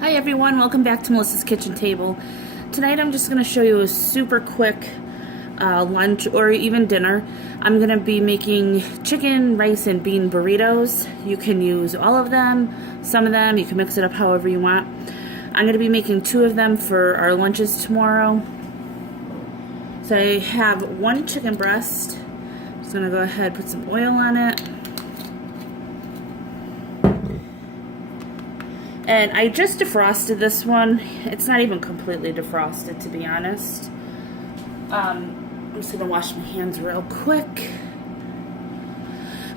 Hi everyone, welcome back to Melissa's Kitchen Table. Tonight I'm just going to show you a super quick lunch or even dinner. I'm going to be making chicken, rice, and bean burritos. You can use all of them, some of them, you can mix it up however you want. I'm going to be making 2 of them for our lunches tomorrow. So I have 1 chicken breast. I'm just going to go ahead and put some oil on it. And I just defrosted this one. It's not even completely defrosted, to be honest. I'm just going to wash my hands real quick.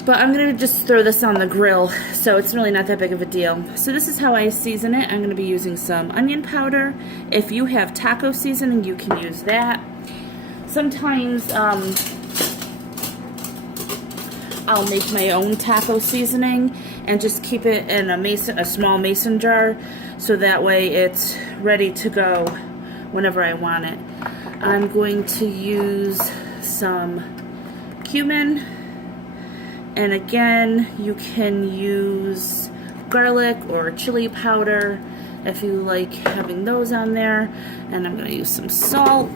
But I'm going to just throw this on the grill, so it's really not that big of a deal. So this is how I season it. I'm going to be using some onion powder. If you have taco seasoning, you can use that. Sometimes I'll make my own taco seasoning and just keep it in a small mason jar, so that way it's ready to go whenever I want it. I'm going to use some cumin, and again, you can use garlic or chili powder if you like having those on there, and I'm going to use some salt.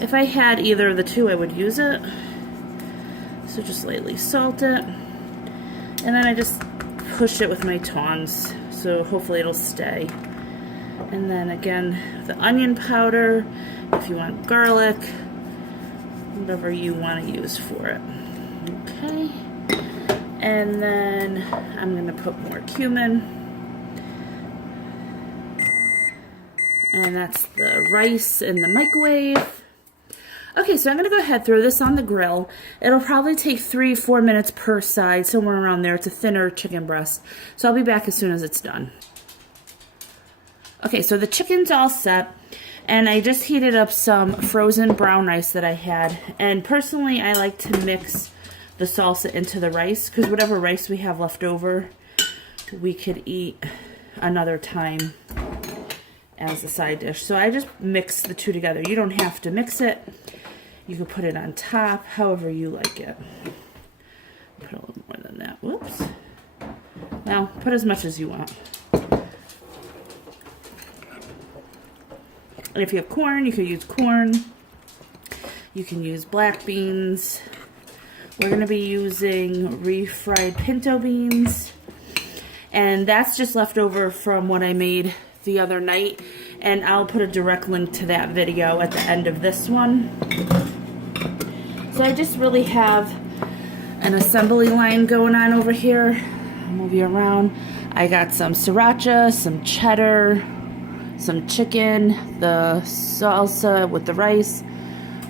If I had either of the two, I would use it. So just lightly salt it. And then I just push it with my tongs, so hopefully it'll stay. And then again, the onion powder, if you want garlic, whatever you want to use for it. Okay. And then I'm going to put more cumin. And that's the rice in the microwave. Okay, so I'm going to go ahead and throw this on the grill. It'll probably take 3-4 minutes per side, somewhere around there. It's a thinner chicken breast. So I'll be back as soon as it's done. Okay, so the chicken's all set, and I just heated up some frozen brown rice that I had. And personally, I like to mix the salsa into the rice, because whatever rice we have left over, we could eat another time as a side dish. So I just mix the two together. You don't have to mix it. You can put it on top, however you like it. Put a little more than that. Whoops. Now, put as much as you want. And if you have corn, you could use corn. You can use black beans. We're going to be using refried pinto beans. And that's just left over from what I made the other night. And I'll put a direct link to that video at the end of this one. So I just really have an assembly line going on over here. I'll move you around. I got some sriracha, some cheddar, some chicken, the salsa with the rice,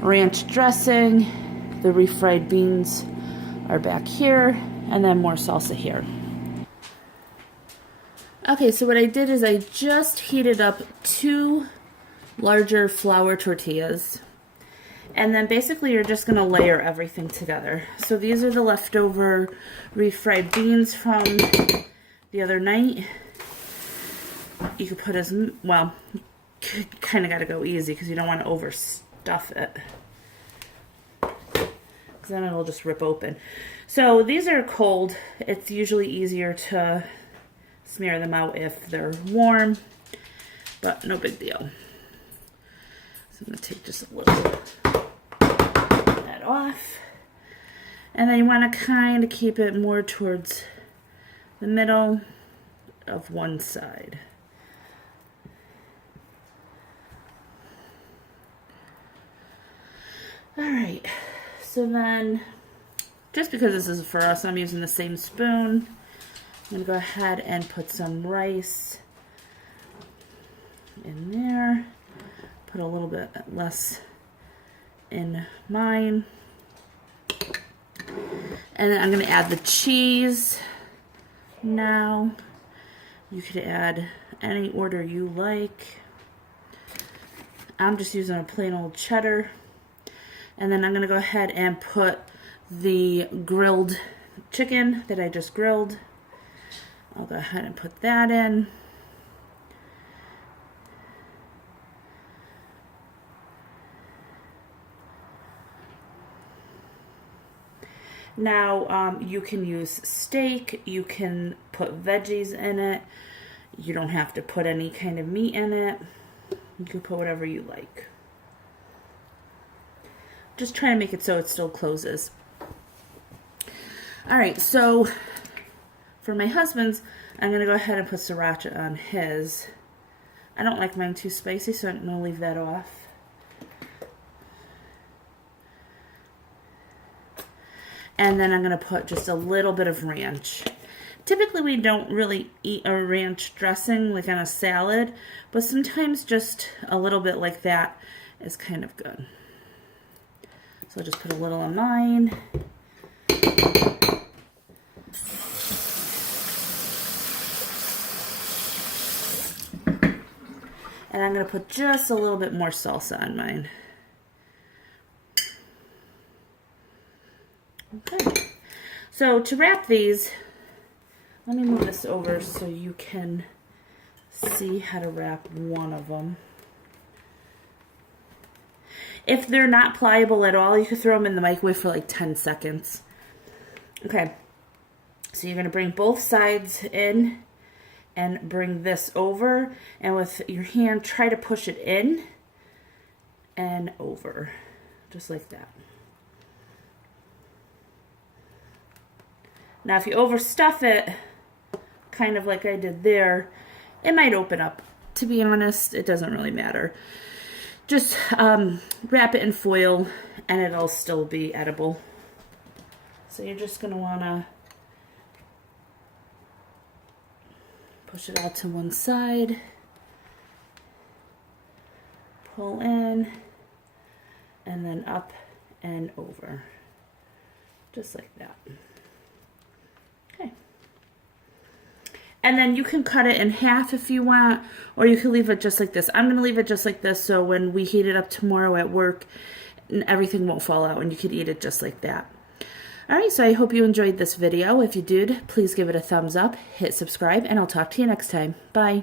ranch dressing, the refried beans are back here, and then more salsa here. Okay, so what I did is I just heated up 2 larger flour tortillas. And then basically you're just going to layer everything together. So these are the leftover refried beans from the other night. You could put as, well, kind of got to go easy because you don't want to overstuff it, because then it'll just rip open. So these are cold. It's usually easier to smear them out if they're warm, but no big deal. So I'm going to take just a little of that off. And then you want to kind of keep it more towards the middle of one side. Alright, so then, just because this is for us, I'm using the same spoon. I'm going to go ahead and put some rice in there. Put a little bit less in mine. And then I'm going to add the cheese now. You could add any order you like. I'm just using a plain old cheddar. And then I'm going to go ahead and put the grilled chicken that I just grilled. I'll go ahead and put that in. Now, you can use steak, you can put veggies in it, You don't have to put any kind of meat in it. You can put whatever you like. Just try to make it so it still closes. All right, so for my husband's, I'm going to go ahead and put sriracha on his. I don't like mine too spicy, so I'm going to leave that off. And then I'm going to put just a little bit of ranch. Typically, we don't really eat a ranch dressing like on a salad, but sometimes just a little bit like that is kind of good. So I'll just put a little on mine. And I'm going to put just a little bit more salsa on mine. Okay. So to wrap these, let me move this over so you can see how to wrap one of them. If they're not pliable at all, you can throw them in the microwave for like 10 seconds. Okay. So you're going to bring both sides in and bring this over, and with your hand try to push it in and over, just like that. Now if you overstuff it, kind of like I did there, it might open up. To be honest, it doesn't really matter. Just wrap it in foil and it'll still be edible. So you're just going to want to push it out to one side, pull in, and then up and over, just like that. Okay. And then you can cut it in half if you want, or you can leave it just like this. I'm going to leave it just like this so when we heat it up tomorrow at work, everything won't fall out and you can eat it just like that. Alright, so I hope you enjoyed this video. If you did, please give it a thumbs up, hit subscribe, and I'll talk to you next time. Bye.